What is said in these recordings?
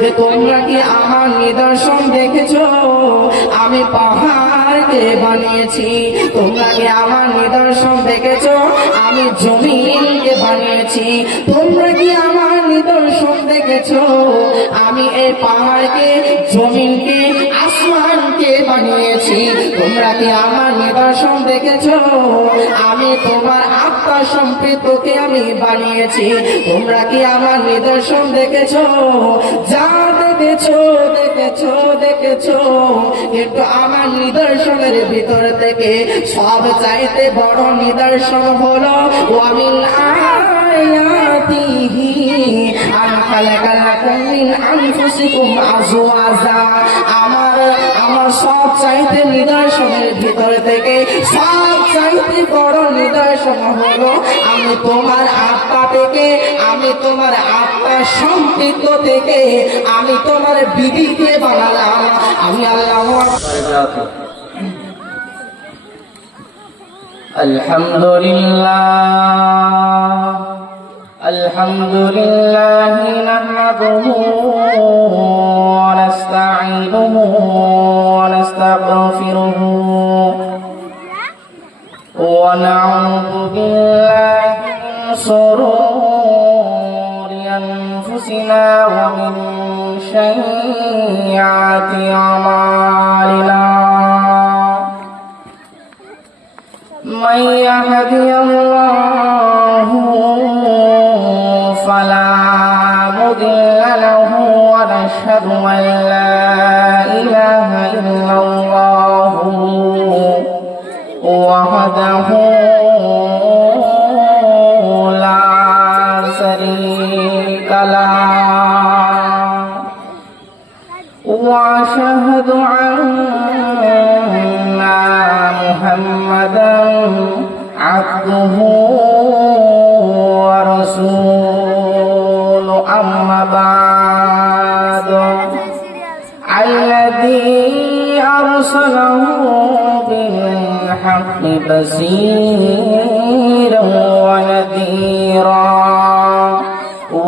যে তোমরা কি আমার নিদর্শন দেখেছো? আমি পাহাড়কে বানিয়েছি। তোমরা কি আমার নিদর্শন দেখেছো? আমি জমিনকে বানিয়েছি। তোমরা কি আমার নিদর্শন দেখেছো? আমি এই পাহাড়কে, জমিনকে, আসমানকে বানিয়েছি। তোমরা কি আমার নিদর্শন দেখেছো? আমি তোমার আত্মা সম্পৃক্তকে আমি বানিয়েছি। তোমরা কি আমার নিদর্শন দেখেছো? যা দেখেছো দেখেছো দেখেছো, কিন্তু আমার নিদর্শনের ভিতর থেকে সব চাইতে বড় নিদর্শন হলো ওয়ামিন আয়াতিহি আন খালাকালাকুম মিন আনফুসিকুম আজওয়াজা। আমার সব চাইতে নিদর্শনের ভিতর থেকে সব চাইতে বড় নিদর্শন হলো আমি তোমার আত্মা থেকে, আমি তোমার আত্মার সম্পৃক্ত থেকে আমি তোমার বিবিকে বানালাম। আমি আল্লাহ। আলহামদুলিল্লাহ আলহামদুলিল্লাহ নাহমাদুহু ওয়া নাস্তাঈনুহু ওয়া নাস্তাগফিরুহু ওয়া নাউযু বিল্লাহি মিন শুরুরি আনফুসিনা ওয়া মিন সাইয়্যাতি আমালিনা। من يهدي الله فلا مضل له ونشهد أن لا إله إلا الله وحده لا شريك له وأشهد أن محمدا عبده ورسوله. أما بعد الذي أرسله بالحق بشيرا ونذيرا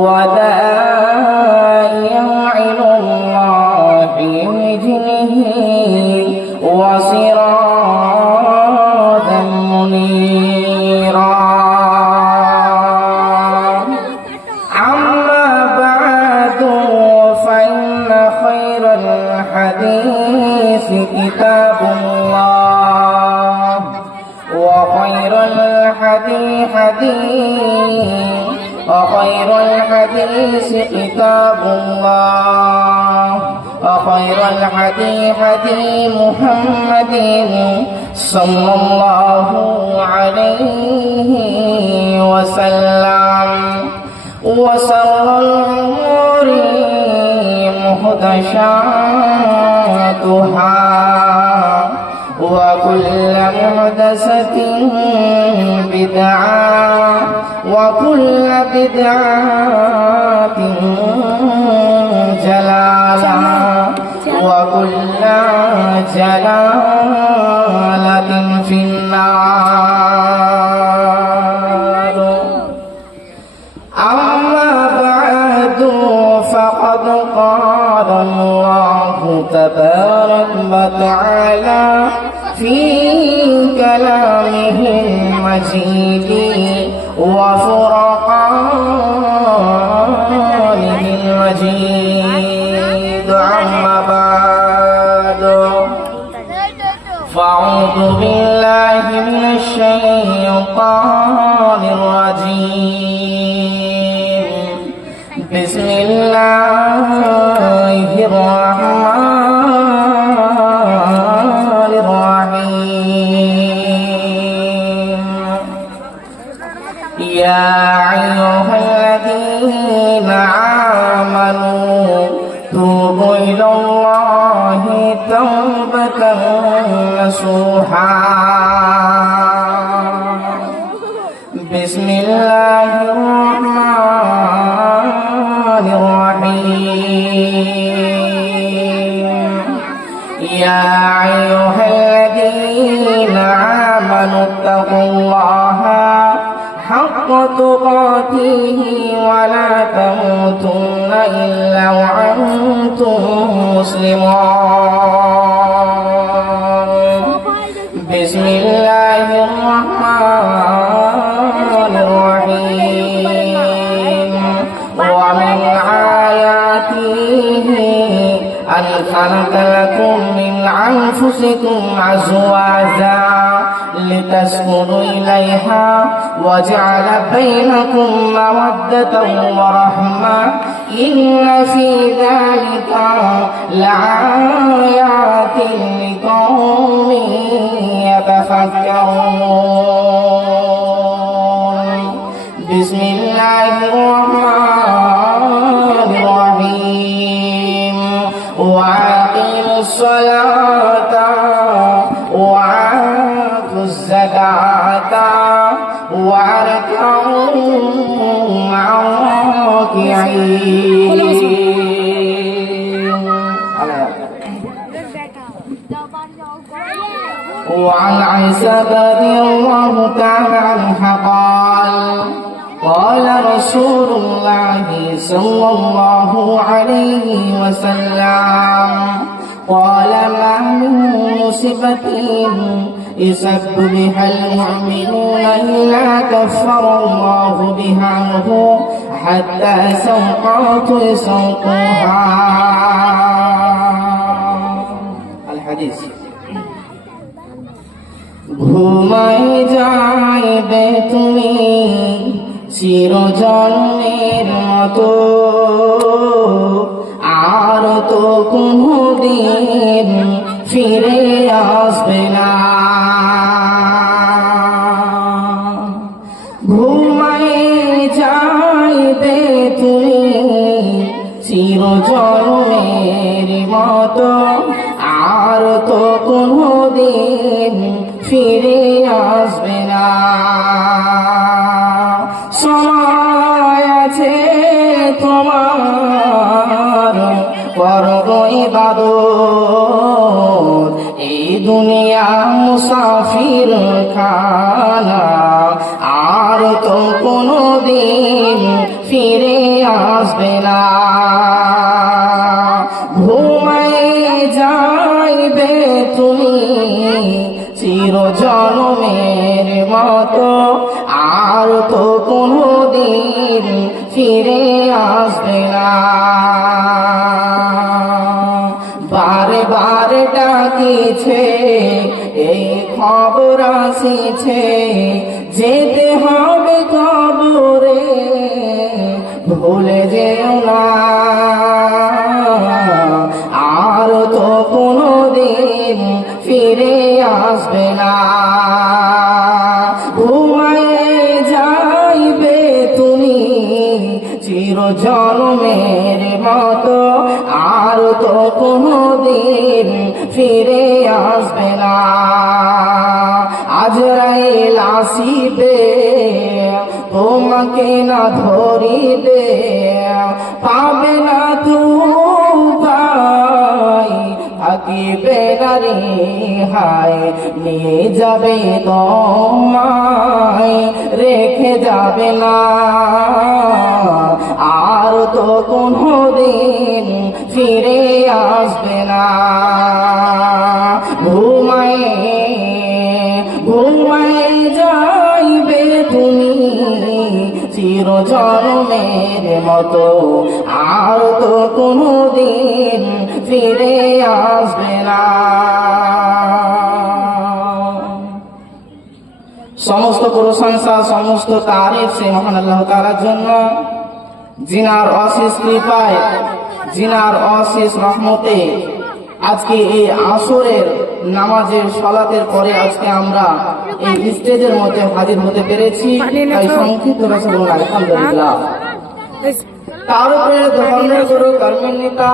وداعيا إلى الله بإذنه وسراجا منيرا. أما بعد فإن خير الحديث كتاب الله وخير الحديث كتاب الله وخير الحديث محمد صلى الله عليه وسلم. وشر الأمور محدثاتها وكل محدثة بدعة وكل بدعة جلالة وكل جلالة في النار. أما بعد فقد قال الله تبارك وتعالى في كلامه المجيد وفرقانه المجيد. أما بعد فأعوذ بالله من الشيطان الرجيم. بسم الله الرحمن الرحيم. يا أيها الذين آمنوا توبوا إلى الله توبة نصوحا. بسم الله الرحمن الرحيم. يا أيها الذين آمنوا اتقوا الله حق تقاته ولا تموتن إلا وأنتم مسلمون بسم الله الرحمن الرحيم ومن آياته أن خلق لكم من أنفسكم أزواجا لتسكنوا إليها وجعل بينكم مودة ورحمة إن في ذلك لآيات لقوم يتفكرون بسم الله الرحمن الرحيم وأقيموا الصلاة وآتوا الزكاة واركعوا مع الراكعين. وعن عائشة رضي الله تعالى عنها قال رسول الله صلى الله عليه وسلم قال ما من مصيبة يسب بها المؤمنون إلا كفر الله بها عنه حتى سوقات يسوقها. الحديث ঘুমাই যাইবে তুমি চিরজন্মের মতো আর তো কোনদিন ফিরে আসবে না। ঘুমাই যাইবে তুমি চিরজন্মের মতো আর তো কোনদিন ফিরে আসবে না। সময় আছে তোমার করো ইবাদত, এই দুনিয়া মুসাফির খানা আর তো কোনদিন ফিরে আসবে না। ঘুমাই যাইবে তুমি চিরজন্মের মতো আর তো কোনদিন ফিরে আসবে না। বারে বারে ডাকিছে এই খবর আসিছে যেতে হবে কবরে, ভুলে যেও না আর তো কোনদিন ফিরে আসবে না। ঘুমায়ে যাইবে তুমি চিরজন্মের মতো আর তো কোনদিন ফিরে আসবে না। আজরাইল আসিবে তোমাকে না ধরিবে, পাবে না তুই থাকিবে না রেহাই, নিয়ে যাবে তোমায় রেখে যাবে না আর তো কোনদিন ফিরে আসবে না। ঘুমায় যাইবে তুমি চিরজন্মের মতো আর তো কোনদিন ফিরে আসবে না। সমস্ত প্রশংসা সমস্ত তারিফ সে মহান আল্লাহ তাআলার জন্য, জিনার অশেষ কৃপায় জিনার অশেষ রহমতে আজকে এই আসরের নামাজের সালাতের পরে আজকে আমরা এই স্টেজের মধ্যে হাজির হতে পেরেছি। তাই সংক্ষিপ্ত ভাষা বলুন আলহামদুলিল্লাহ। তার উপরে ধর্মের গুরু কর্মের নেতা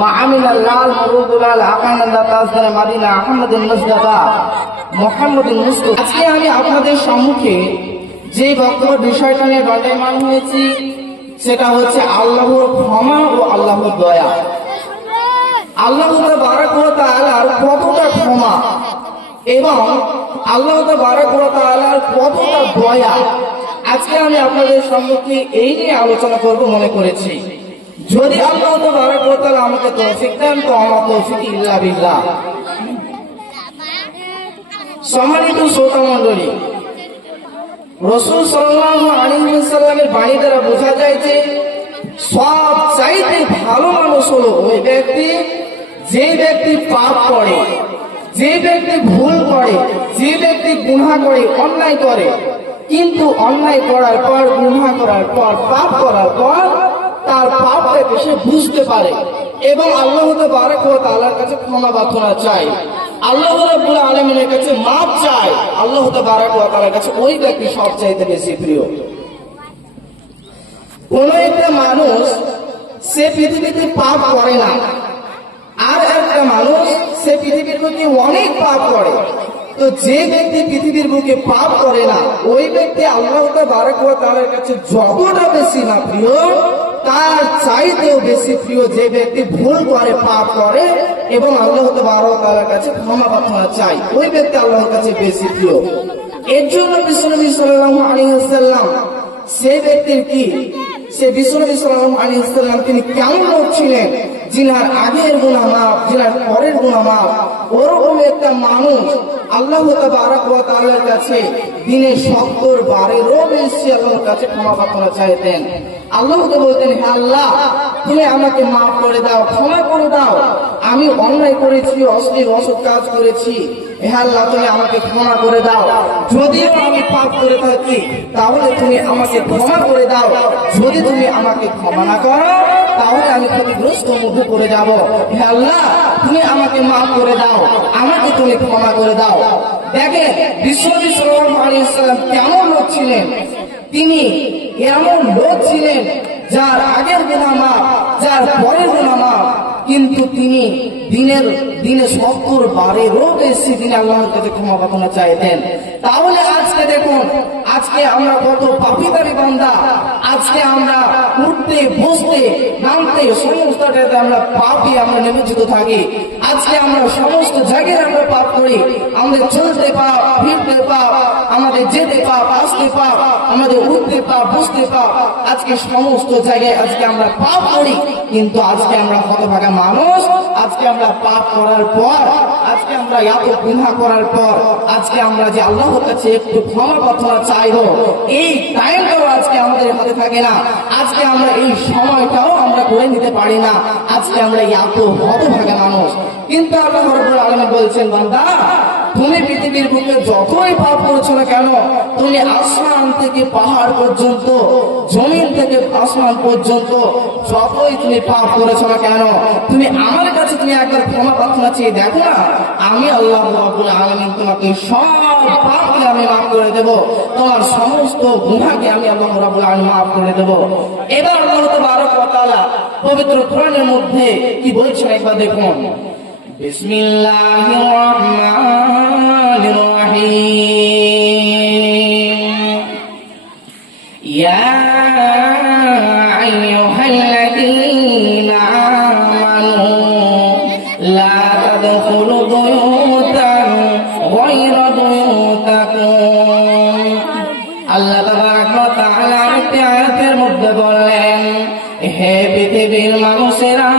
মাআমিনাল্লাহ মুরুদুলাল আকানাল্লাহ তাজদার মাদিনা আহমদুল মুস্তাফা মুহাম্মদুল মুস্তাফা। আজকে আমি আপনাদের সম্মুখে যে বক্তব্য বিষয়টা নিয়ে দণ্ডায়মান হয়েছি সেটা হচ্ছে আল্লাহর ক্ষমা ও আল্লাহর দয়া। আল্লাহ তাবারক ওয়া তাআলার কতটা ক্ষমা এবং আল্লাহ তাবারক ওয়া তাআলার কতটা দয়া, আজকে আমি আপনাদের সম্মুখে এই নিয়ে আলোচনা করব মনে করেছি। যদি আল্লাহ তাবারক ওয়া তাআলা আমাকে তৌফিক দেন তো আমার তৌফিক ইল্লা বিল্লাহ। সম্মানিত শ্রোতা মণ্ডলী, রাসূল সাল্লাল্লাহু আলাইহি ওয়াসাল্লামের বাণী দ্বারা বোঝা যায় যে সব চাইতে ভালো মানুষ হলো ওই ব্যক্তি যে ব্যক্তি পাপ করে, যে ব্যক্তি ভুল করে, যে ব্যক্তি গুনাহ করে, অন্যায় করে, কিন্তু অন্যায় করার পর, গুনাহ করার পর, পাপ করার পর তার পাপটাকে সে বুঝতে পারে এবং আল্লাহ তাবারক ওয়া তাআলার কাছে ক্ষমা প্রার্থনা চায়, আল্লাহ রাব্বুল আলামিনের কাছে মাফ চায়। আল্লাহ তাবারক ওয়া তাআলার কাছে ওই ব্যক্তি সবচাইতে বেশি প্রিয়। কোন একটা মানুষ সে পৃথিবীতে পাপ করে না, আর একটা মানুষ সে পৃথিবীর বুকে অনেক পাপ করে। তো যে ব্যক্তি পৃথিবীর বুকে পাপ করে না ওই ব্যক্তি আল্লাহ তাবারক ওয়া তাআলার কাছে যতটা বেশি না প্রিয়, তার চাইতেও বেশি প্রিয় যে ব্যক্তি ভুল করে, পাপ করে এবং আল্লাহ তাবারক ওয়া তাআলার কাছে ক্ষমা প্রার্থনা চায়, ওই ব্যক্তি আল্লাহর কাছে বেশি প্রিয়। এর জন্য বিশ্বনবী সাল্লাল্লাহু আলাইহি ওয়াসাল্লাম সে ব্যক্তির কি, সে বিশ্বনবী সাল্লাল্লাহু আলাইহি ওয়াসাল্লাম তিনি কেমন লোক ছিলেন, যিনার আগের গুনাহ মাফ, যিনার পরের গুনাহ মাফ, ওরকম একটা মানুষ আল্লাহ তাবারক ওয়া তাআলার কাছে দিনে 70 বারেরও বেশি আল্লাহর কাছে ক্ষমা প্রার্থনা চাইতেন। আল্লাহকে বলতেন, হে আল্লাহ তুমি আমাকে মাফ করে দাও, ক্ষমা করে দাও, আমি অন্যায় করেছি, অশ্লীল অসৎ কাজ করেছি, হে আল্লাহ তুমি আমাকে ক্ষমা করে দাও, যদিও আমি পাপ করে থাকি তাহলে তুমি আমাকে ক্ষমা করে দাও, যদি তুমি আমাকে ক্ষমা না করো তাহলে আমি ক্ষতিগ্রস্ত মধ্যে পড়ে যাব, হে আল্লাহ তুমি আমাকে মাফ করে দাও, আমাকে তুমি ক্ষমা করে দাও। দেখেন বিশ্বনবী সাল্লাল্লাহু আলাইহি ওয়াসাল্লাম কেমন লোক ছিলেন, তিনি এমন লোক ছিলেন যার আগের গুনাহ মাফ, যার পরের গুনাহ মাফ, কিন্তু তিনি দিনে 70 বারেরও বেশি তিনি আল্লাহর কাছে ক্ষমা প্রার্থনা চাইতেন। তাহলে আজকে দেখুন, আজকে আমরা কত পাপীদারি বান্দা, আজকে আমরা উঠতে বসতে নামতে সমস্তটাতে আমরা পাপী, আমরা নিমজ্জিত থাকি। আজকে আমরা সমস্ত জায়গায় আমরা পাপ করি, আমাদের চলতে পাপ, ফিরতে পাপ, আমাদের যেতে পাপ, আসতে পাপ, আমাদের উঠতে পাপ, বসতে পাপ, আজকে সমস্ত জায়গায় আজকে আমরা পাপ করি। কিন্তু আজকে আমরা হতভাগা মানুষ, আজকে আমরা পাপ করার পর, আজকে আমরা এত গুনাহ করার পর, আজকে আমরা যে আল্লাহর কাছে একটু ক্ষমা প্রার্থনা চাইবো এই টাইমটাও আজকে আমাদের হাতে থাকে না, আজকে আমরা এই সময়টাও আমরা করে নিতে পারি না, আজকে আমরা এত হতভাগা মানুষ। কিন্তু আল্লাহ রাব্বুল আলামিন বলছেন, বান্দা তুমি পৃথিবীর বুকে যতই পাপ করেছো না কেন, তুমি আসমান থেকে পাহাড় পর্যন্ত, জমিন থেকে আসমান পর্যন্ত যতই তুমি পাপ করেছো না কেন, তুমি আমার কাছে তুমি একবার ক্ষমা প্রার্থনা চেয়ে দেখো না, আমি আল্লাহ রাব্বুল আলামিন তোমাকে সব পাপকে আমি মাফ করে দেব, তোমার সমস্ত গুনাহকে আমি আল্লাহ রাব্বুল আলামিন মাফ করে দেব। এবার আল্লাহ তাবারক ওয়া তাআলা পবিত্র কোরআনের মধ্যে কি বলছেন একবার দেখুন। বিসমিল্লাহির রহমানির রহিম। ইয়া আইয়ুহাল্লাযীনা আমানু লা তাদখুলু বুয়ুতান গায়রা বুয়ুতিকুম। আল্লাহ তাবারক ওয়া তাআলা একটি আয়াতের মধ্যে বললেন, হে পৃথিবীর মানুষেরা,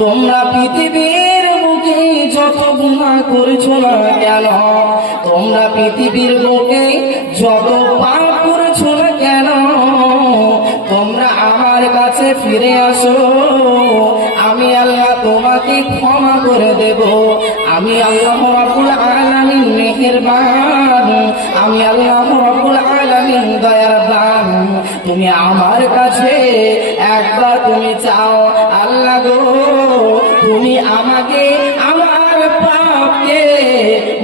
তোমরা পৃথিবীর বুকে যত গুনাহ করেছো না কেন, তোমরা পৃথিবীর বুকে যত পাপ করেছো না কেন, তোমরা আমার কাছে ফিরে আসো, আমি আল্লাহ তোমাকে ক্ষমা করে দেব। আমি আল্লাহ রাব্বুল আলামিন মেহেরবান, আমি আল্লাহ রাব্বুল আলামিন দয়াবান। তুমি আমার কাছে একবার তুমি চাও, আল্লাহ গো তুমি আমাকে আমার পাপকে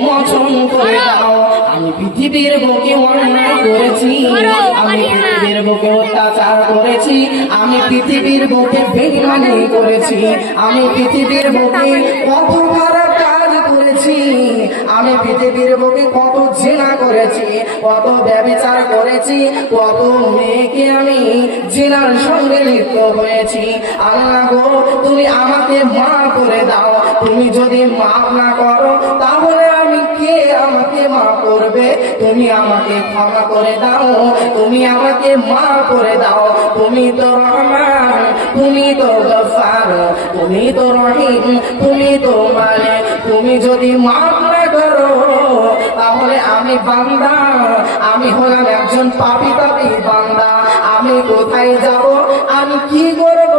মোচন করে দাও। আমি পৃথিবীর বুকে অন্যায় করেছি, আমি পৃথিবীর বুকে অত্যাচার করেছি, আমি পৃথিবীর বুকে বেঈমানি করেছি, আমি পৃথিবীর বুকে কত খারাপ কাজ করেছি, আমি পৃথিবীর বুকে কত জিনা করেছি, কত ব্যভিচার করেছি, কত মেয়েকে আমি জিনার সঙ্গে লিপ্ত হয়েছি। আল্লাহ গো তুমি আমাকে মাফ করে দাও, তুমি যদি মাফ না করো তাহলে আমি কে আমাকে মাফ করবে, তুমি আমাকে ক্ষমা করে দাও, তুমি আমাকে মাফ করে দাও। তুমি তো রহমান, তুমি তো গফফার, তুমি তো রহিম, তুমি তো মালিক। তুমি যদি মাফ না করো তাহলে আমি বান্দা, আমি হলাম একজন পাপী বান্দা, আমি কোথায় যাব, আমি কি করব?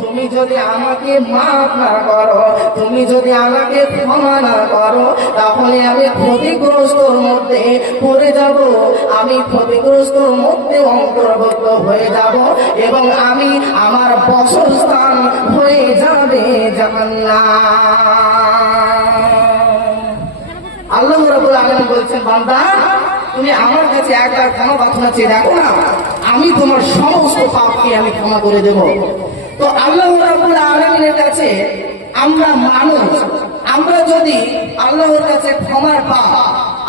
তুমি যদি আমাকে মাফ না করো, তুমি যদি আমাকে ক্ষমা না করো, তাহলে আমি ক্ষতিগ্রস্তর মধ্যে পড়ে যাব, আমি ক্ষতিগ্রস্তর মধ্যে অন্তর্ভুক্ত হয়ে যাব এবং আমি আমার বাসস্থান হয়ে যাবে জাহান্নাম। আল্লাহ রাব্বুল আলামিন বলছেন, বান্দা তুমি আমার কাছে একবার ক্ষমা প্রার্থনা চেয়ে দেখো না, আমি তোমার সমস্ত পাপকে আমি ক্ষমা করে দেব। তো আল্লাহ রাব্বুল আলামিনের কাছে আমরা মানুষ, আমরা যদি আল্লাহর কাছে ক্ষমার পা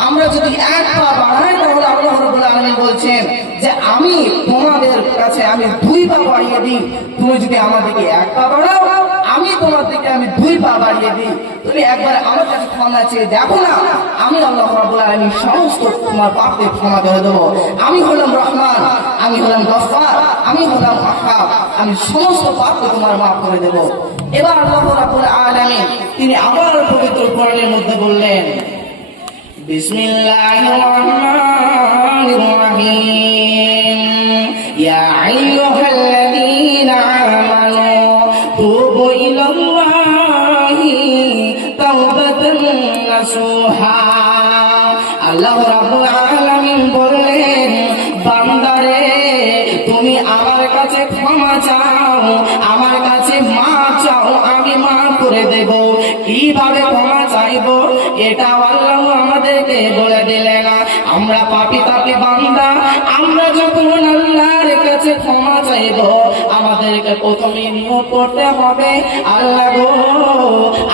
আমরা যদি এক পা বাড়াই, তাহলে আল্লাহ রাব্বুল আলামিন বলছেন যে আমি তোমাদের কাছে আমি 2 পা বাড়িয়ে দিই। তুমি যদি আমার দিকে 1 পা বাড়াও, আমি তোমার দিকে আমি 2 পা বাড়িয়ে দিই। তুমি একবার আমার কাছে ক্ষমা চেয়ে দেখো না, আমি আল্লাহ রাব্বুল আলামিন সমস্ত তোমার পাপকে ক্ষমা করে দেবো। আমি হলাম রহমান, আমি হলাম গফফার, আমি হলাম ওয়াহ্হাব, আমি সমস্ত পাপকে তোমার মাফ করে দেবো। এবার আল্লাহ রাব্বুল আলামিন তিনি আবার পবিত্র কোরআনের মধ্যে বললেন, বিসমিল্লাহির রহমানির রহিম, ইয়া আইয়ুহাল্লাযীনা আমানু তুবু ইলাল্লাহি তাওবাতান নাসুহা। আল্লাহ রাব্বুল আলামিন বললেন, বান্দারে তুমি আমার কাছে ক্ষমা চাও, আমার কাছে মাফ চাও, আমি মাফ করে দেব। কিভাবে ক্ষমা চাইবো এটা আল্লাহ আমাদেরকে বলে দিলেন। আমরা পাপী বান্দা, আমরা যখন আল্লাহর কাছে ক্ষমা চাইবো আমাদেরকে প্রথমে নিয়ত করতে হবে, আল্লাহ গো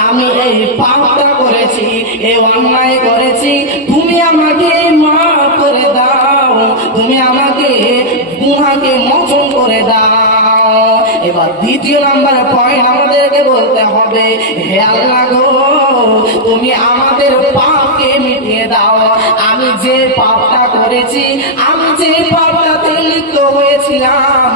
আমি এই পাপটা করেছি, এই অন্যায় করেছি, তুমি আমাকে মাফ করে দাও, তুমি আমাকে গুনাহকে মোচন করে দাও। এবার দ্বিতীয় নাম্বার পয়েন্ট আমাদেরকে বলতে হবে, হে আল্লাহ গো তুমি আমাদের পাপকে মিটিয়ে দাও। আমি যে পাপটা করেছি, আমি যে পাপটাতে লিপ্ত হয়েছিলাম,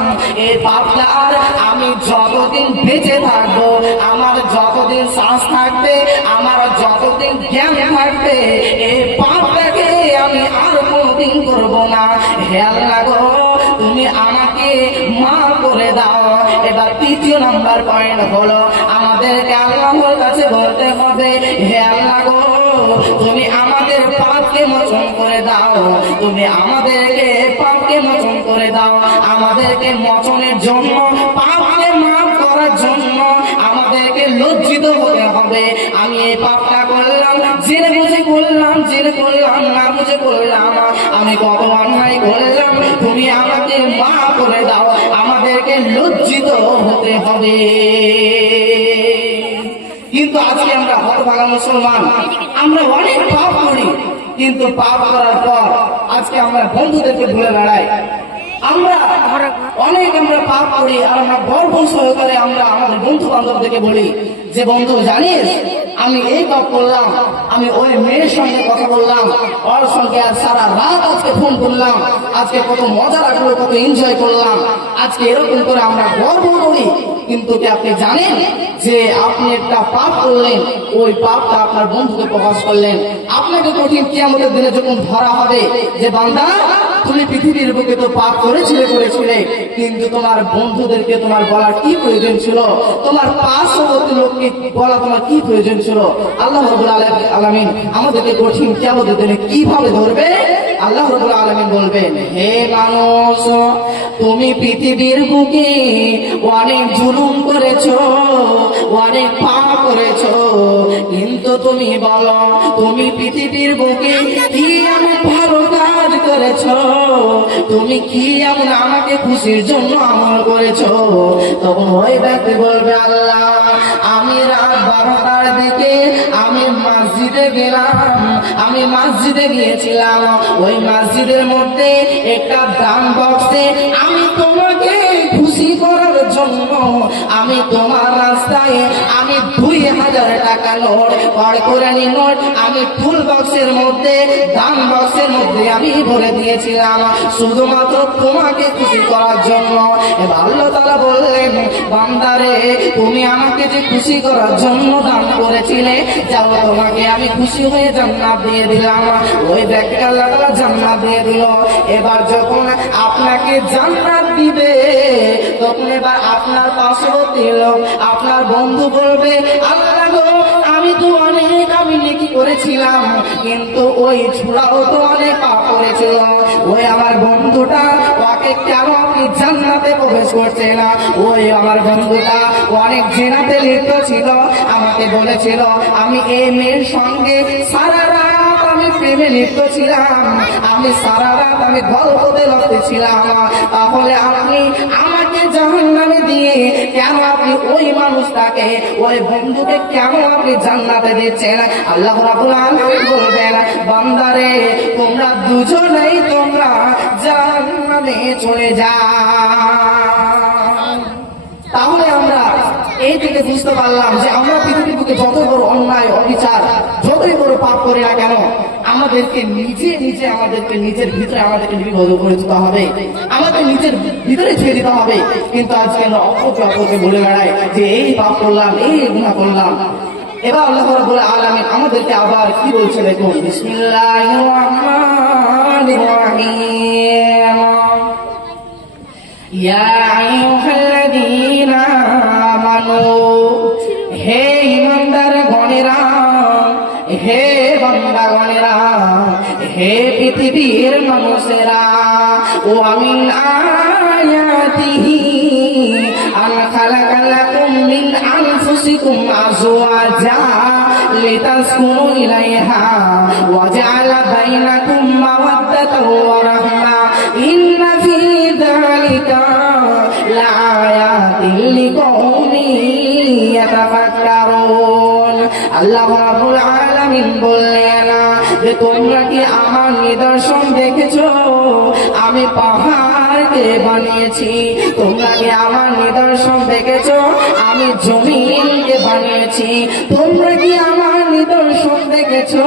এই পাপটার আমি যতদিন বেঁচে থাকবো, আমার যতদিন শ্বাস থাকবে, আমার যতদিন জ্ঞান থাকবে, এই পাপটাকে আমি আর কোনদিন করবো না। হে আল্লাহ গো তুমি আমাকে মাফ করে দাও। এবার তৃতীয় নাম্বার পয়েন্ট হলো আমাদেরকে আল্লাহর কাছে বলতে হবে, হে আল্লাহ গো তুমি আমাদের পাপকে মোচন করে দাও, তুমি আমাদেরকে পাপকে মোচন করে দাও। আমাদেরকে মোচনের জন্য, পাপকে মাফ করার জন্য আমাদেরকে লজ্জিত হতে হবে। আমি এই পাপটা করলাম, জেনে বুঝে করলাম, জেনে করলাম না বুঝে করলাম, আমি কত অন্যায় করলাম, তুমি আমাকে মাফ করে দাও। আমাদেরকে লজ্জিত হতে হবে। কিন্তু আজকে আমরা হতভাগা মুসলমান, আমরা অনেক পাপ করি, কিন্তু পাপ করার পর আজকে আমরা বন্ধুদেরকে ভুলে বেড়াই। আমরা আমরা পাপ করি আর আমরা গর্ব সহকারে আমরা আমাদের বন্ধু বান্ধবদেরকে বলি যে বন্ধু জানিস আমি এই পাপ করলাম, আমি ওই মেয়ের সঙ্গে কথা বললাম, ওর সঙ্গে আর সারা রাত আজকে ফোন করলাম, আজকে কত মজা লাগলো, কত এনজয় করলাম, আজকে এরকম করে আমরা গর্ব করি। কিন্তু কি আপনি জানেন যে আপনি একটা পাপ করলেন, ওই পাপটা আপনার বন্ধুকে প্রকাশ করলেন, আপনাকে কঠিন কিয়ামতের দিনে যখন ধরা হবে যে বান্দা তুমি পৃথিবীর বুকে তো পাপ করেছিলে, কিন্তু তোমার বন্ধুদেরকে তোমার বলার কি প্রয়োজন ছিল, তোমার পার্শ্ববর্তী লোককে বলা তোমার কি প্রয়োজন ছিল? আল্লাহ রাব্বুল আলামিন আমাদেরকে কঠিন কিয়ামতের দিনে কিভাবে ধরবে? আল্লাহ রাব্বুল আলামিন বলবেন, হে মানুষ তুমি পৃথিবীর বুকে অনেক জুলুম করেছো, অনেক পাপ করেছো, কিন্তু তুমি বলো তুমি পৃথিবীর বুকে কি এমন ভালো কাজ করেছো, তুমি কি এমন আমাকে খুশির জন্য আমল করেছো? তখন ওই ব্যক্তি বলবে, আল্লাহ আমি রাত 12টার দিকে আমি মসজিদে গেলাম, আমি মসজিদে গিয়েছিলাম, ওই মসজিদের মধ্যে একটা দান বক্সে আমি তোমাকে খুশি করার জন্য আমি তোমার রাস্তায় আমি 2 2000 টাকা নোট বার করে নি নোট আমি ফুল বক্সের মধ্যে দান বক্সের মধ্যে আমি ভরে দিয়েছিলাম শুধুমাত্র তোমাকে খুশি করার জন্য। এবার আল্লাহ তাআলা বললেন বান্দারে তুমি আমাকে যে খুশি করার জন্য দান করেছিলে যাও তোমাকে আমি খুশি হয়ে জান্নাত দিয়ে দিলাম। ওই ব্যক্তিকে আল্লাহ তাআলা জান্নাত দিয়ে দিল। এবার যখন আপনাকে জান্নাত দিবে তখন এবার আপনার পার্শ্ববর্তী লোক আপনার বন্ধু বলবে আল্লাহ গো আমি তো অনেক আমি নেকি করেছিলাম কিন্তু ওই ছোড়াও তো অনেক পাপ করেছিল ওই আমার বন্ধুটা ওকে কেন আপনি জান্নাতে প্রবেশ করছে না? ওই আমার বন্ধুটা অনেক জিনাতে লিপ্ত ছিল আমাকে বলেছিল আমি এই মেয়ের সঙ্গে সারা রাত আমি প্রেমে লিপ্ত ছিলাম আমি সারা রাত আমি গল্পতে লাগতেছিলাম তাহলে আপনি আমাকে জাহান্নামে দিয়ে কেন আপনি ওই মানুষটাকে ওই বন্ধুকে কেন আপনি জান্নাতে দিচ্ছেন? আল্লাহ রাব্বুল আলামিন বলবেন বান্দারে তোমরা দুজনেই তোমরা জাহান্নামে চলে যাও। তাহলে আমরা এই থেকে বুঝতে পারলাম যে আমরা পৃথিবীর বুকে যত বড় অন্যায় অবিচার যতই বড় পাপ করি না কেন আমাদেরকে আমাদেরকে নিজের ভিতরে আমাদেরকে নির্বোধ করে দিতে হবে আমাদের নিজের ভিতরে ছেড়ে দিতে হবে। কিন্তু আজকে আমরা অপরকে বলে বেড়াই যে এই পাপ করলাম এই গুনাহ করলাম। এবার আল্লাহ রাব্বুল আলামিন আমাদেরকে আবার কি বলছে দেখুন বিসমিল্লাহির রহমানির রহিম ইয়া আইয়ুহাল্লাযীনা আমানু হে ঈমানদার গণেরা হে বান্দাগণেরা হে পৃথিবীর মানুষেরা ও আমিন আয়াতিহি আন খালাকা লাকুম মিন আনফুসিকুম আজওয়াজা লিতাসকুনু ইলাইহা ওয়া জাআলা বাইনাকুম মাওয়াদ্দাতাও ওয়া রাহমা ইন্না ফী যালিকা লাআয়াতিন লিকাউমিন ইয়াতাফাক্কারুন। আল্লাহ রাব্বুল আলামিন বললেন যে তোমরা কি আমার নিদর্শন দেখেছো? আমি পাহাড়কে বানিয়েছি। তোমরা কি আমার নিদর্শন দেখেছো? আমি জমিনকে বানিয়েছি। তোমরা কি আমার নিদর্শন দেখেছো?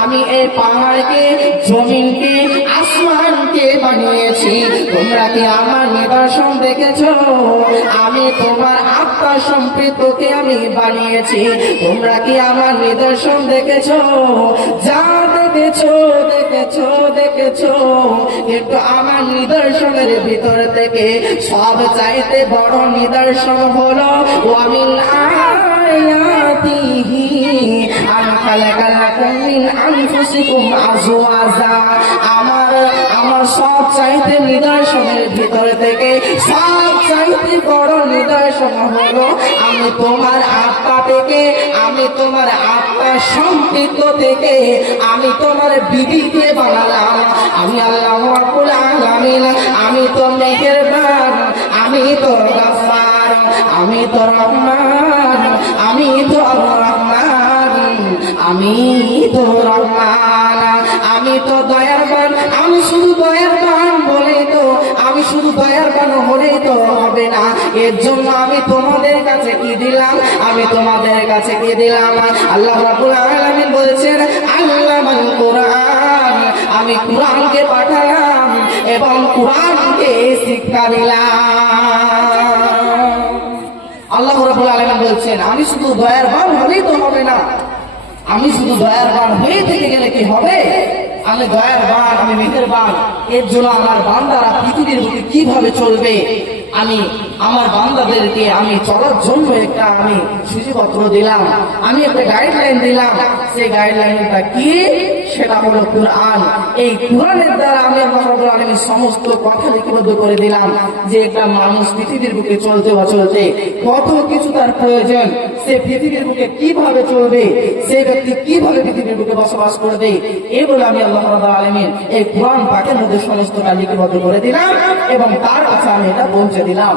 আমি এই পাহাড়কে জমিনকে আসমানকে বানিয়েছি। তোমরা কি আমার নিদর্শন দেখেছো? আমি তোমার আত্মা সম্পৃক্তকে আমি বানিয়েছি। তোমরা কি আমার নিদর্শন দেখেছো? যা দেখেছো দেখেছো কিন্তু আমার নিদর্শনের ভিতর থেকে সব চাইতে বড় নিদর্শন হলো ওয়ামিন আয়াতিহি আন খালাকা লাকুম মিন আনফুসিকুম আজওয়াজা আমার সব চাইতে নিদর্শনের ভিতর থেকে সব চাইতে বড় নিদর্শন হলো আমি তোমার আত্মা থেকে আমি তোমার আত্মা সম্পৃক্ত থেকে আমি তোমার বিবিকে বানালাম। আমি আল্লাহ রাব্বুল আলামিন আমি তো মেহেরবান আমি তো গফফার আমি তো রহমান আমি তো রহমান আমি তো রহমান আমি তো দয়াবান আমি শুধু দয়াবান বলেই তো আমি শুধু দয়াবান হলেই তো হবে না। এর জন্য আমি তোমাদের কাছে কি দিলাম? আমি তোমাদের কাছে কি দিলাম? আল্লাহ রাব্বুল আলামিন বলেছেন আল্লামাল কোরআন আমি কোরআনকে পাঠালাম এবং কোরআনকে শিক্ষা দিলাম। আল্লাহ রাব্বুল আলামিন বলছেন আমি শুধু দয়াবান হলেই তো হবে না। আমি শুধু দয়াবান হয়ে থেকে গেলে কি হবে? আমি দয়াবান আমি মেহেরবান এর জন্য আমার বান্দারা পৃথিবীর বুকে কিভাবে চলবে আমি আমার বান্দাদেরকে আমি চলার জন্য একটা আমি সূচিপত্র দিলাম আমি একটা গাইডলাইন দিলাম। সেই গাইডলাইনটা কি? সেটা হলো কোরআন। এই কোরআনের দ্বারা আমি আল্লাহ রাব্বুল আলামিন সমস্ত কথা লিপিবদ্ধ করে দিলাম যে একটা মানুষ পৃথিবীর বুকে চলতে কত কিছু তার প্রয়োজন, সে পৃথিবীর বুকে কিভাবে চলবে, সে ব্যক্তি কিভাবে পৃথিবীর বুকে বসবাস করবে, এগুলো আমি আল্লাহ রাব্বুল আলামিন এই কোরআন পাকের মধ্যে সমস্তটা লিপিবদ্ধ করে দিলাম এবং তার কাছে আমি এটা পৌঁছে দিলাম।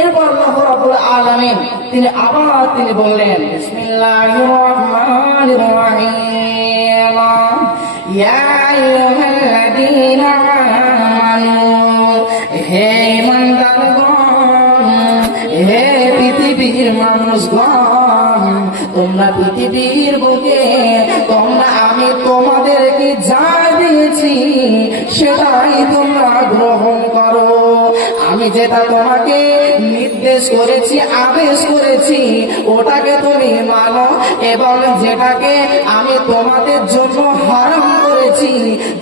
এরপর আল্লাহ রাব্বুল আলামিন তিনি আবার তিনি বললেন বিসমিল্লাহির রহমানির রহিম ইয়া আইয়ুহাল্লাযীনা আমানু হে ঈমানদারগণ হে পৃথিবীর মানুষগণ তোমরা পৃথিবীর বুকে তোমরা আমি তোমাদেরকে যা দিয়েছি সেটাই তোমরা গ্রহণ করো। আমি যেটা তোমাকে নির্দেশ করেছি, আদেশ করেছি, ওটাকে তুমি মানো, এবং যেটাকে আমি তোমাদের জন্য হারাম করেছি,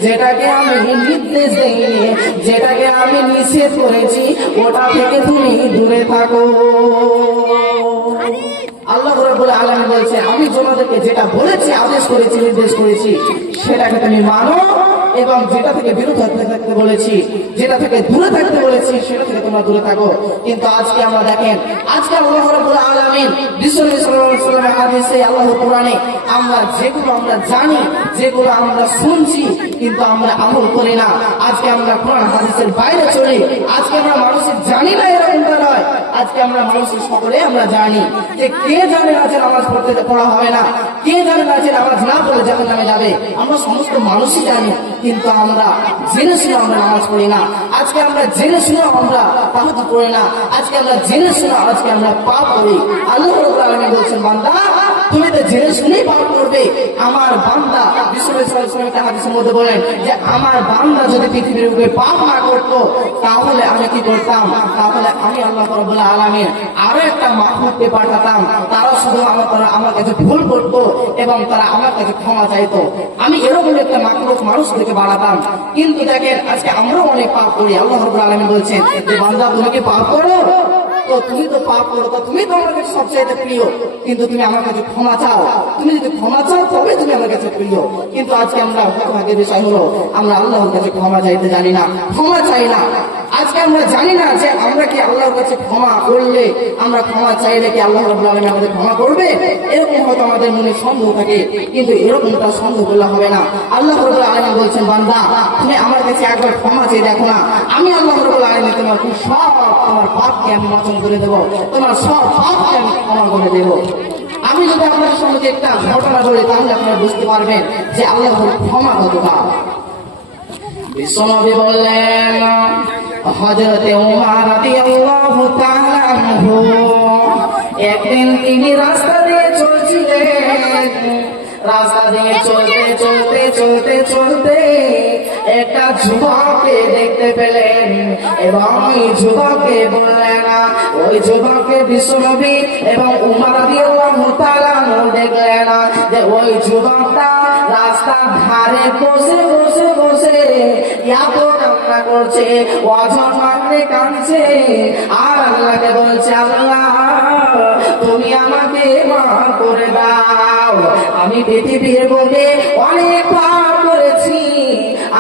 যেটাকে আমি নির্দেশ দেইনি, যেটাকে আমি নিষেধ করেছি, ওটা থেকে তুমি দূরে থাকো। আল্লাহ রাব্বুল আলামিন বলছে, আমি তোমাদেরকে যেটা বলেছি, আদেশ করেছি, নির্দেশ করেছি, সেটাকে তুমি মানো, এবং যেটা থেকে বিরত থাকতে বলেছি, যেটা থেকে দূরে থাকতে বলেছি, সেটা থেকে তোমরা দূরে থাকো। কিন্তু আজকে আমরা দেখেন, আজকে আল্লাহ রাব্বুল আলামিন বিশ্বনবী সাল্লাল্লাহু আলাইহি ওয়াসাল্লামের হাদিসে, আল্লাহর কোরআনে আমরা যেগুলো আমরা জানি, যেগুলো আমরা শুনছি, কিন্তু আমরা আমল করি না। আজকে আমরা কোরআন হাদিসের বাইরে চলি। আজকে আমরা মানুষের জানি না, এরকমটা নয়। আজকে আমরা মানুষের সকলে আমরা জানি যে কে জানে না যে নামাজ পড়তে পড়া হবে না, কে জানে না যে নামাজ না পড়লে জাহান্নামে যাবে। আমরা সমস্ত মানুষই জানি, কিন্তু আমরা জেনে শুনে আমরা নামাজ পড়ি না। আজকে আমরা জেনে শুনে আমরা তাহাজ্জুদ পড়ি না। আজকে আমরা জেনে শুনে আজকে আমরা পাপ করি। আল্লাহ রাব্বুল আলামিন বলছেন, বান্দা তুমি তো জেনে শুনেই পাপ করবে। আমার বান্দা, বিশ্বনবী সাল্লাল্লাহু আলাইহি ওয়াসাল্লাম হাদিসের মধ্যে বলেন যে আমার বান্দা যদি পৃথিবীর উপরে পাপ না করতো, তাহলে আমি কি করতাম? তাহলে আমি আল্লাহ রাব্বুল আলামিন আরো একটা মাখলুককে পাঠাতাম, তারা শুধু আমার কাছে ভুল করতো এবং তারা আমার কাছে ক্ষমা চাইতো। আমি এরকম একটা মাখলুক মানুষ থেকে বাড়াতাম। কিন্তু দেখেন, আজকে আমরাও অনেক পাপ করি। আল্লাহ রাব্বুল আলামিন বলছেন যে বান্দা তুমি কি পাপ করো? তো তুমি তো পাপ করো, তো তুমি তো আমার কাছে সবচেয়ে প্রিয়, কিন্তু তুমি আমার কাছে ক্ষমা চাও। তুমি যদি ক্ষমা চাও তবে তুমি আমার কাছে প্রিয়। কিন্তু আজকে আমরা ভাগ্যের বিষয় হলো আমরা আল্লাহর কাছে ক্ষমা চাইতে জানি না, ক্ষমা চাই না। আজকে আমরা জানি না যে আমরা কি আল্লাহর কাছে ক্ষমা করলে, আমরা ক্ষমা চাইলে কি আল্লাহ রাব্বুল আলামিন আমাদের ক্ষমা করবে? এরকম হয়তো আমাদের মনে সন্দেহ থাকে, কিন্তু এরকমটা সন্দেহ করলে হবে না। আল্লাহ রাব্বুল আলামিন বলছেন, বান্দা তুমি আমার কাছে একবার ক্ষমা চেয়ে দেখো না, আমি আল্লাহ রাব্বুল আলামিন তোমার সব তোমার পাপকে আমি মোচন করে দেবো, তোমার সব পাপকে আমি ক্ষমা করে দেবো। আমি যদি আপনার সঙ্গে একটা ঘটনা বলি, তাহলে আপনারা বুঝতে পারবেন যে আল্লাহর ক্ষমা কতটা। বিশ্বনবী বললেন, হযরতে ওমর রাদিয়াল্লাহু তাআলা আনহু একদিন তিনি রাস্তা দিয়ে চলছিলেন। রাস্তা দিয়ে চলতে চলতে চলতে চলতে একটা যুবককে দেখতে পেলেন, এবং ওই যুবককে বললেন, ওই যুবককে বিশ্বনবী এবং ওমর রাদিয়াল্লাহু তাআলা দেখলেন যে ওই যুবকটা রাস্তার ধারে বসে বসে বসে এত কান্না করছে, অঝর মাত্রে কাঁদছে, আর আল্লাহকে বলছে, আল্লাহ তুমি আমাকে মাফ করে দাও। আমি পৃথিবীর বুকে অনেক পাপ করেছি,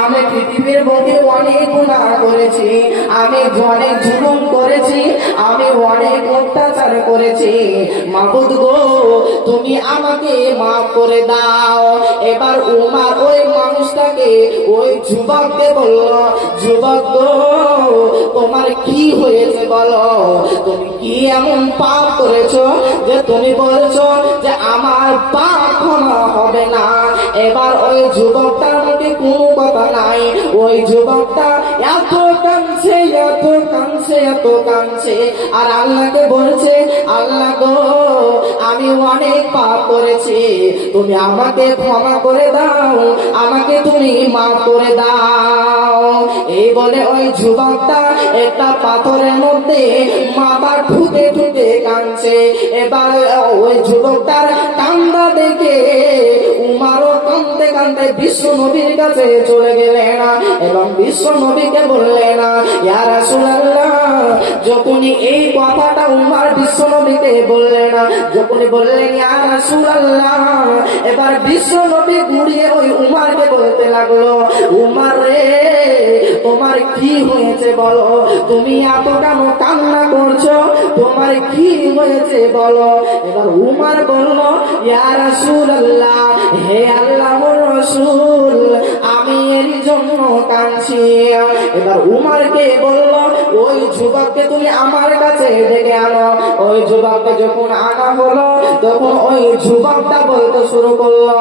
আমি পৃথিবীর বুকে অনেক গুনাহ করেছি, আমি অনেক জুলুম করেছি, আমি অনেক অত্যাচার করেছি। মাবুদ গো, তুমি আমাকে মাফ করে দাও। এবার ওমর ওই মানুষটাকে, ওই যুবককে বলল, যুবক গো, তোমার কি হয়েছে বলো? তুমি কি এমন পাপ করেছো যে তুমি বলছো যে আমার পাপ ক্ষমা হবে না? এবার ওই যুবকটার মধ্যে কোনো কথা নাই। ওই যুবকটা এত কাঁদছে, এত কাঁদছে, এত কাঁদছে, আর আল্লাহকে বলছে, আল্লাহ গো, আমি অনেক পাপ করেছি, তুমি আমাকে ক্ষমা করে দাও, আমাকে তুমি মাফ করে দাও। এই বলে ওই যুবকটা একটা পাথরের মধ্যে মাথা ঠুকে ঠুকে কাঁদছে। এবার ওই যুবকটার কান্না দেখে উমারও কাঁদতে কাঁদতে বিশ্ব নবীর কাছে চলে গেলেন এবং বিশ্ব নবীকে বললেন, ইয়া রাসূলুল্লাহ। যখনই এই কথাটা উমার বিশ্ব নবীকে বললেন, যখনই বললেন ইয়া রাসূলুল্লাহ, এবার বিশ্ব নবী ঘুরিয়ে ওই উমারকে বলতে লাগলো, উমার রে, তোমার কি হয়েছে বলো? তুমি এত কেন কান্না করছো? তোমার কি হয়েছে বলো? এবার উমার বলল, ইয়া রাসূলুল্লাহ, হে আল্লাহর রাসূল, আমি এর জন্য কাঁদছি। এবার উমারকে বলল, ওই যুবককে তুমি আমার কাছে ডেকে আনো। ওই যুবককে যখন আনা হলো, তখন ওই যুবকটা বলতে শুরু করলো,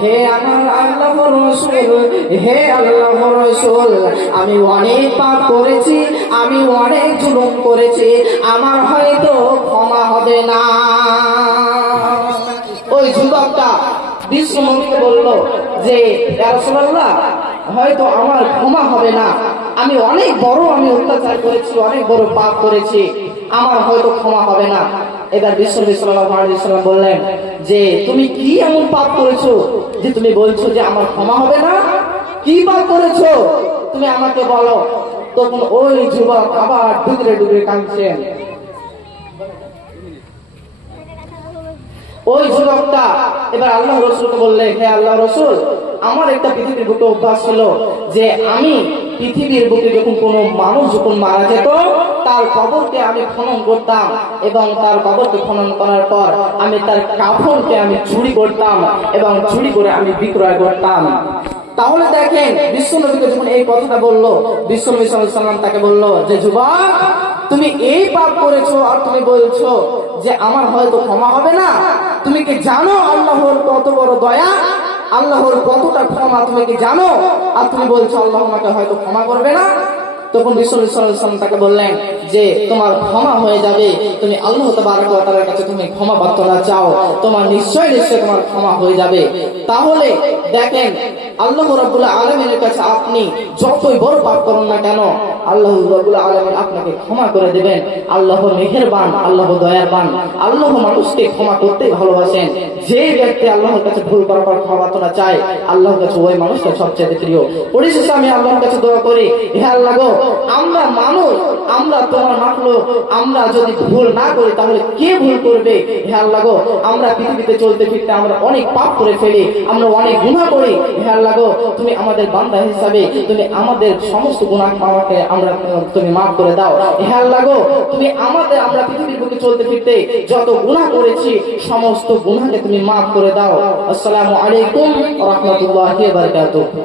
হে আমার আল্লাহর রাসূল, হে আল্লাহর রাসূল, আমি অনেক পাপ করেছি, আমি অনেক জুলুম করেছি, আমার হয়তো ক্ষমা হবে না। বিশ্ব নবীকে বলল যে ইয়া রাসূলুল্লাহ, হয়তো আমার ক্ষমা হবে না, আমি অনেক বড় অত্যাচার করেছি, অনেক বড় পাপ করেছি, আমার হয়তো ক্ষমা হবে না। এবার বিশ্ব নবী সাল্লাল্লাহু আলাইহি ওয়াসাল্লাম বললেন যে তুমি কি এমন পাপ করেছো যে তুমি বলছো যে আমার ক্ষমা হবে না? কি পাপ করেছো তুমি আমাকে বলো। তখন ওই যুবক আবার ডুবরে ডুবরে কাঁদছেন। ওই যুবকটা এবার আল্লাহ রসুলকে বললেন, হে আল্লাহ রসুল, আমার একটা পৃথিবীর বুকে অভ্যাস ছিল যে আমি পৃথিবীর বুকে যখন কোনো মানুষ যখন মারা যেত তার কবরকে আমি খনন করতাম এবং তার কবরকে খনন করার পর আমি তার কাফনকে আমি চুরি করতাম এবং চুরি করে আমি বিক্রয় করতাম। তাহলে দেখেন বিশ্বনবীকে যখন এই কথাটা বললো, বিশ্বনবী সাল্লাল্লাহু আলাইহি ওয়াসাল্লাম তাকে বললো যে যুবক, তুমি এই পাপ করেছো আর তুমি বলছো যে আমার হয়তো ক্ষমা হবে না? তুমি কি জানো আল্লাহর কত বড় দয়া, আল্লাহর কতটা ক্ষমা তুমি কি জানো? আর তুমি বলছো আল্লাহ আমাকে হয়তো ক্ষমা করবে না। তখন বিশ্বনবী সাল্লাল্লাহু আলাইহি ওয়াসাল্লাম তাকে বললেন যে তোমার ক্ষমা হয়ে যাবে, তুমি আল্লাহ তাবারক ওয়া তাআলার কাছে তুমি ক্ষমা প্রার্থনা চাও, তোমার নিশ্চয় তোমার ক্ষমা হয়ে যাবে। তাহলে দেখেন আল্লাহ রাব্বুল আলামিনের কাছে আপনি যতই বড় পাপ করুন না কেন, আল্লাহ রাব্বুল আলামিন আপনাকে ক্ষমা করে দেবেন। আল্লাহ মেহেরবান, আল্লাহ দয়াবান, আল্লাহ মানুষকে ক্ষমা করতে ভালোবাসেন। যে ব্যক্তি আল্লাহর কাছে ভুল করার পর ক্ষমা প্রার্থনা চায়, আল্লাহর কাছে ওই মানুষটা সবচেয়ে প্রিয়। পরিশেষে আমি আল্লাহর কাছে দোয়া করি, হে আল্লাহ গো, আমরা মানুষ, আমরা তোমার মাখলুক, আমরা যদি ভুল না করি তাহলে কে ভুল করবে? হে আল্লাহ গো, আমরা পৃথিবীতে চলতে ফিরতে আমরা অনেক পাপ করে ফেলি, আমরা অনেক গুনাহ করি। হে আল্লাহ গো, তুমি আমাদের বান্দা হিসাবে তুমি আমাদের সমস্ত গুনাহ আমাকে তুমি মাফ করে দাও। হে আল্লাহ গো, তুমি আমরা পৃথিবীর বুকে চলতে ফিরতে যত গুনাহ করেছি সমস্ত গুনাহকে তুমি মাফ করে দাও। আসসালামু আলাইকুম ওয়া রাহমাতুল্লাহি ওয়া বারাকাতুহু।